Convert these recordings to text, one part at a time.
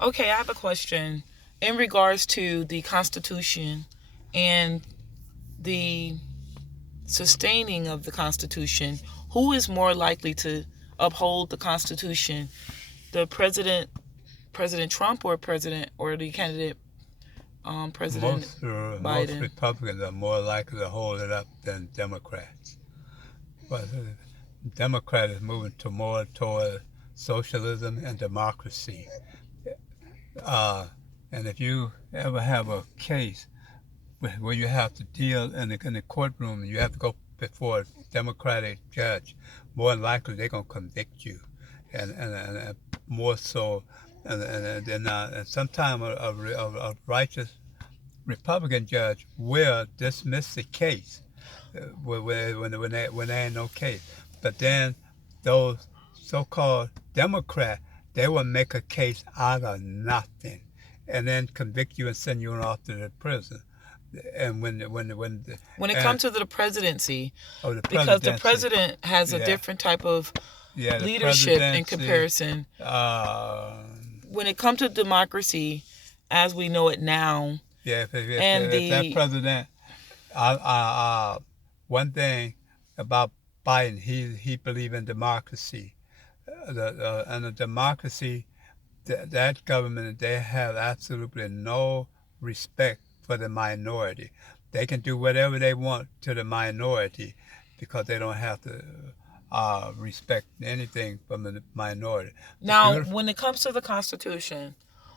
Okay, I have a question in regards to the Constitution and the sustaining of the Constitution. Who is more likely to uphold the Constitution? The President Trump, or the candidate, President Most Biden? Republicans are more likely to hold it up than Democrats. But Democrat is moving to more toward socialism and democracy. Uh, and if you ever have a case where you have to deal in the courtroom, you have to go before a Democratic judge, more than likely they're going to convict you. And more so, and sometimes a righteous Republican judge will dismiss the case when there ain't no case. But then those so-called Democrats, they will make a case out of nothing, and then convict you and send you off to the prison. And When it comes to the presidency, the because the presidency, president has a yeah, different type of the leadership in presidency, comparison. uh, When it comes to democracy, as we know it now, yeah, and if that president, one thing about Biden, he believe in democracy. And the democracy, that government, they have absolutely no respect for the minority. They can do whatever they want to the minority because they don't have to respect anything from the minority. now when it comes to the Constitution,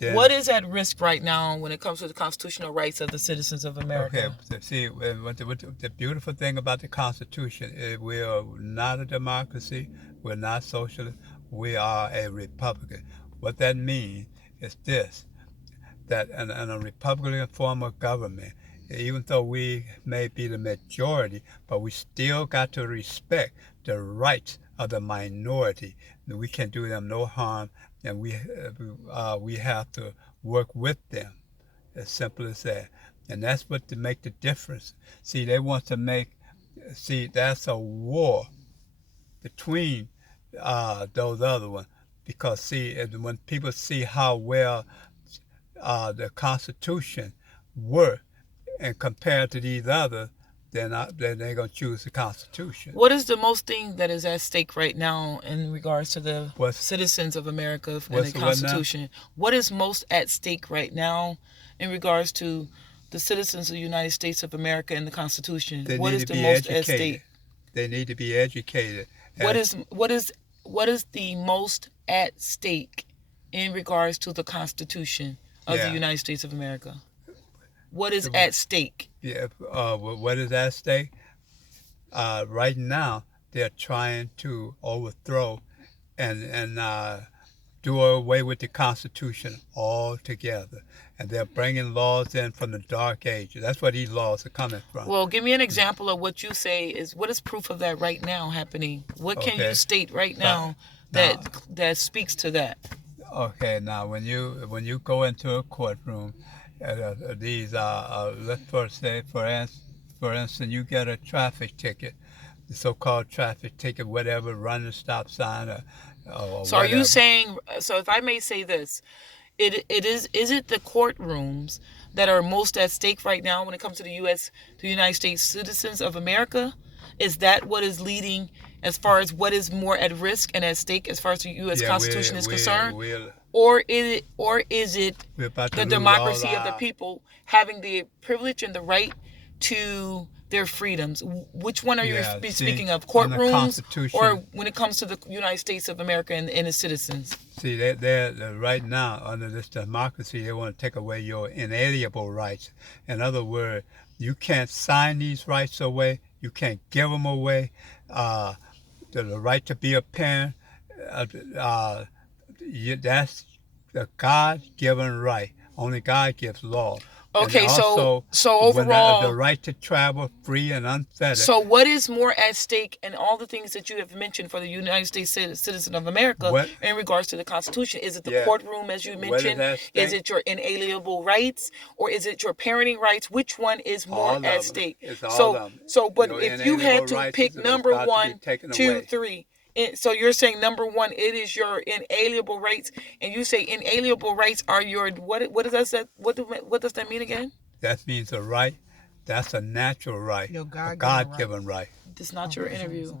Then, what is at risk right now when it comes to the constitutional rights of the citizens of America? Okay, see, what the beautiful thing about the Constitution is we are not a democracy, we're not socialist, we are a republic. What that means is this, that in a Republican form of government, even though we may be the majority, but we still got to respect the rights of the minority. We can do them no harm, and we have to work with them. As simple as that. And that's what to make the difference. See, they want to make, see, that's a war between those other ones. Because, see, when people see how well the Constitution works and compared to these others, then they're going to choose the Constitution. What is the most thing that is at stake right now in regards to the What's, citizens of America and the what's the what now? Constitution? What is most at stake right now in regards to the citizens of the United States of America and the Constitution? They What need is to the be most at educated. stake? They need to be educated. What is the most at stake in regards to the Constitution of the Yeah. United States of America? What is at stake? Yeah, what is at stake? Right now, they're trying to overthrow and do away with the Constitution altogether. And they're bringing laws in from the Dark Ages. That's where these laws are coming from. Well, give me an example of what you say is. What is proof of that right now happening? What can you state right now that speaks to that? Okay, now when you go into a courtroom, these let's first say for instance, you get a traffic ticket, the so-called traffic ticket, whatever, run a stop sign or So, are you whatever. saying? So, if I may say this, is it the courtrooms that are most at stake right now when it comes to the United States citizens of America? Is that what is leading as far as what is more at risk and at stake as far as the U.S. Yeah, Constitution is concerned? we're Or is it we're about to the lose democracy all of the our people having the privilege and the right to their freedoms? Which one are you yeah. speaking of? On the Courtrooms, Constitution. or when it comes to the United States of America and its citizens? See, they're right now under this democracy. They want to take away your inalienable rights. In other words, you can't sign these rights away. You can't give them away. Uh, the right to be a parent. Uh, uh, that's the God-given right. Only God gives law. Okay, And also, so when overall, the right to travel free and unfettered. so what is more at stake in all the things that you have mentioned for the United States citizen of America What? in regards to the Constitution? Is it the Yeah. courtroom, as you What is mentioned? at Is stake? it your inalienable rights, or is it your parenting rights? Which one is more All at of them. stake? It's all So, of them. so, but Your if you inalienable had to rights pick is number about to be one, taken two, away. three, So you're saying number one, it is your inalienable rights, and you say inalienable rights are your what does that say? What does that mean again? That means a right. That's a natural right, Your a God-given God-given right. It's not your interview.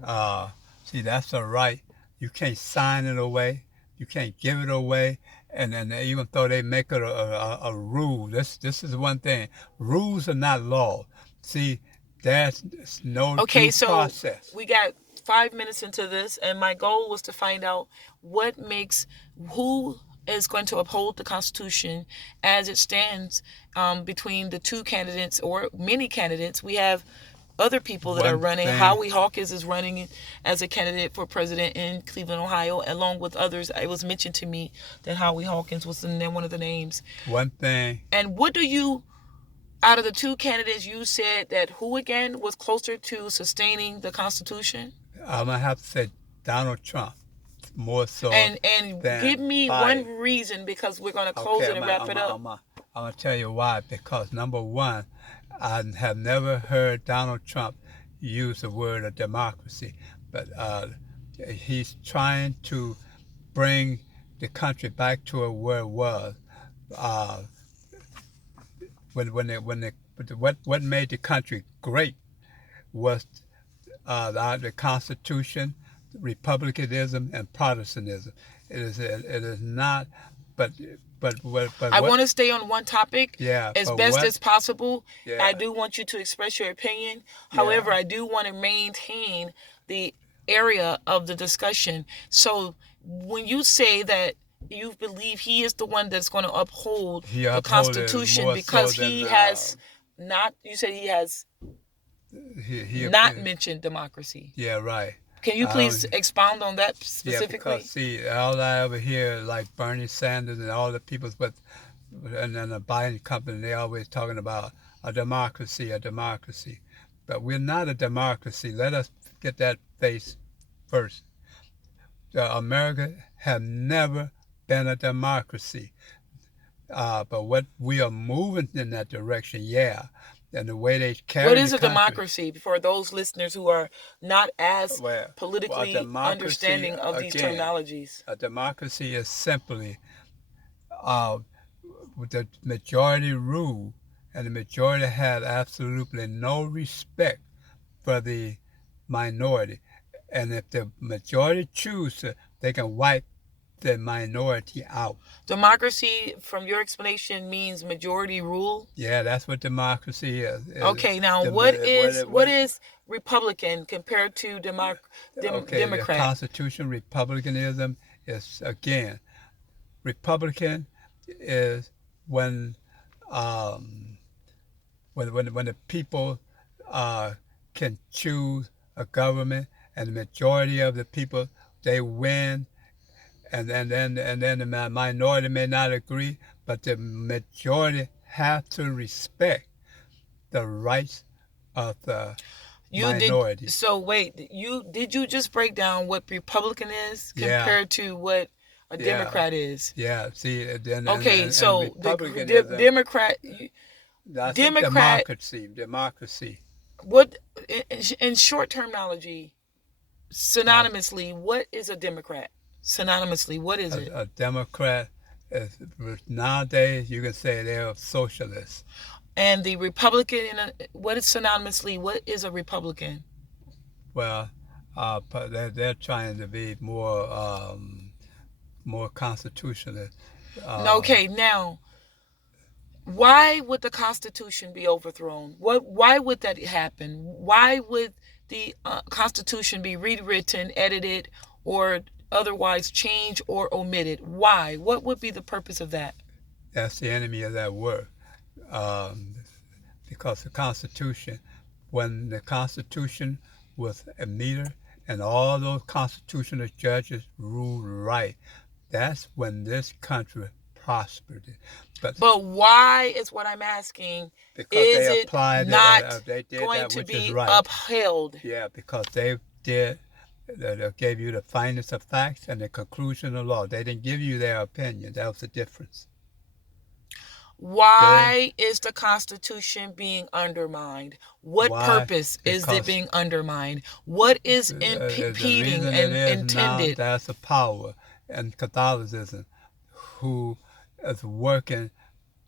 See, that's a right. You can't sign it away. You can't give it away. And then even though they make it a rule, this is one thing. Rules are not law. See, there's no Okay, due so process. we got 5 minutes into this, and my goal was to find out who is going to uphold the Constitution as it stands between the two candidates or many candidates. We have other people that are running. Howie Hawkins is running as a candidate for president in Cleveland, Ohio, along with others. It was mentioned to me that Howie Hawkins was in there, one of the names. One thing. And what do you, out of the two candidates, you said that who again was closer to sustaining the Constitution? I'm going to have to say Donald Trump more so. And give me Biden. one reason, because we're going to close it and wrap it up. I'm going to tell you why. Because number one, I have never heard Donald Trump use the word of democracy, but he's trying to bring the country back to where it was. What made the country great was the Constitution, republicanism, and Protestantism. It is not, but I want to stay on one topic as best as possible. Yeah. I do want you to express your opinion. However, I do want to maintain the area of the discussion. So when you say that you believe he is the one that's going to uphold the Constitution because he has not, you said he has not mentioned democracy. Yeah, right. Can you please expound on that specifically? Yeah, because see, all I ever hear, like Bernie Sanders and all the people, and then the Biden company, they always talking about a democracy. But we're not a democracy. Let us get that face first. America have never been a democracy. But what we are moving in that direction, and the way they carry what is the a country. Democracy for those listeners who are not as politically understanding of these terminologies? A democracy is simply the majority rule, and the majority have absolutely no respect for the minority. And if the majority choose to, they can wipe the minority out. Democracy, from your explanation, means majority rule? Yeah, that's what democracy is. Okay, now what is Republican compared to Democrat? The Constitution, republicanism is, again, Republican is when the people can choose a government, and the majority of the people, they win. And then the minority may not agree, but the majority have to respect the rights of the minority. So wait, did you just break down what Republican is compared to what a Democrat is? Yeah. See. So Republicanism, Democrat. Democracy. What in short terminology? Synonymously, what is a Democrat? Synonymously, what is it? A Democrat is, nowadays you can say they're socialists. And the Republican, what is synonymously? What is a Republican? Well, they're trying to be more constitutionalist. Okay, now, why would the Constitution be overthrown? Why would that happen? Why would the Constitution be rewritten, edited, or otherwise changed or omitted? Why? What would be the purpose of that? That's the enemy of that word. Because the Constitution, when the Constitution was a meter and all those constitutional judges ruled right, that's when this country prospered. But why is what I'm asking? Because is they it applied not they did going that to which be is right. upheld? Yeah, because they did. They gave you the findings of facts and the conclusion of law. They didn't give you their opinion. That was the difference. Why is the Constitution being undermined? What Why? purpose is it Because being undermined? What is the impeding reason and it is now, intended? there's a power in Catholicism who is working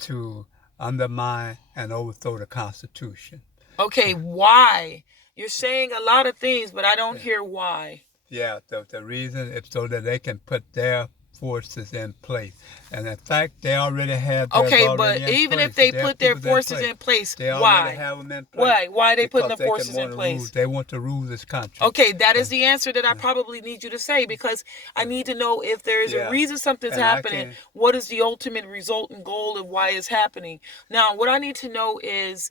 to undermine and overthrow the Constitution. Okay, why? You're saying a lot of things, but I don't hear why. Yeah, the reason is so that they can put their forces in place. And in fact, they already have theirs Okay, already but in even place. if they Their put their people's forces in place, they already why? have them in place. Why? Why are they putting the Because forces they in can place? rule, they want to rule this country. Okay, that is the answer that I probably need you to say, because I need to know if there is a Yeah. reason something's And I happening, can- what is the ultimate result and goal of why it's happening. Now, what I need to know is,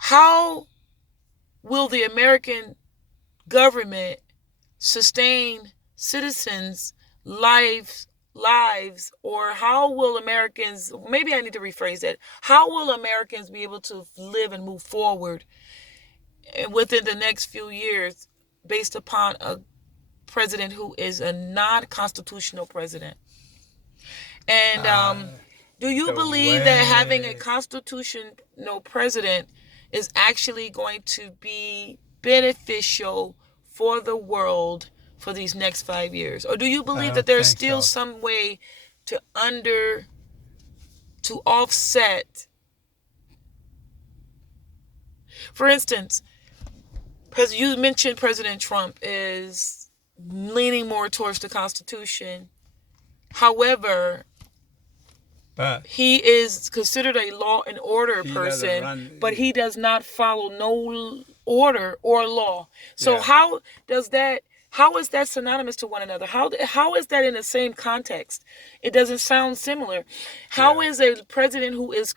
how will the American government sustain citizens' lives, or how will Americans, maybe I need to rephrase that, how will Americans be able to live and move forward within the next few years based upon a president who is a non-constitutional president? And do you the believe that having a way- constitutional president is actually going to be beneficial for the world for these next 5 years? Or do you believe don't that there's think still so. some way to offset? For instance, you mentioned President Trump is leaning more towards the Constitution. However, But he is considered a law and order He doesn't person, run- but he does not follow no order or law. So Yeah. how is that synonymous to one another? How is that in the same context? It doesn't sound similar. How Yeah. is a president who is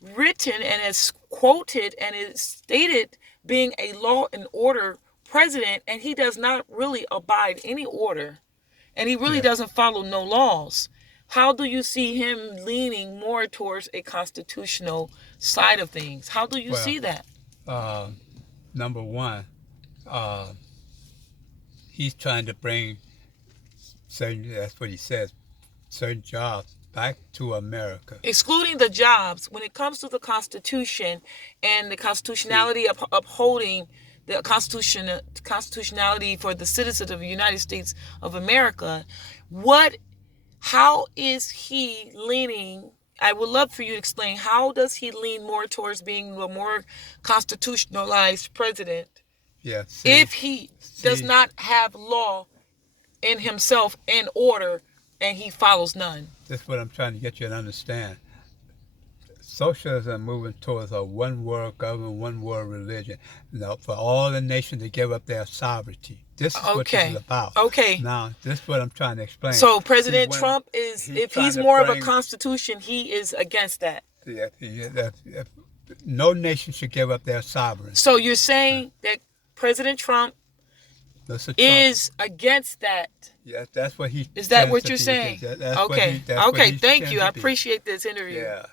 written and is quoted and is stated being a law and order president, and he does not really abide any order, and he really Yeah. doesn't follow no laws? How do you see him leaning more towards a constitutional side of things? How do you Well, see that? number one, he's trying to bring certain, that's what he says, certain jobs back to America. Excluding the jobs, when it comes to the Constitution and the constitutionality of upholding the constitutionality for the citizens of the United States of America, how is he leaning? I would love for you to explain, how does he lean more towards being a more constitutionalized president Yeah. See, if he does see. not have law in himself and order, and he follows none? This is what I'm trying to get you to understand. Socialism moving towards a one world government, one world religion. Now, for all the nations to give up their sovereignty. This is what this Okay. is about. Okay. Now, this is what I'm trying to explain. So President when Trump is, he's if trying he's to more of a bring- constitution, he is against that. No nation should give up their sovereignty. So you're saying that President Trump Listen, Trump, is against that? yeah, that's what he. Is that tends what to you're be. saying? That's what Okay. he- that's what Okay. he Thank tends you. to I be. appreciate this interview. Yeah.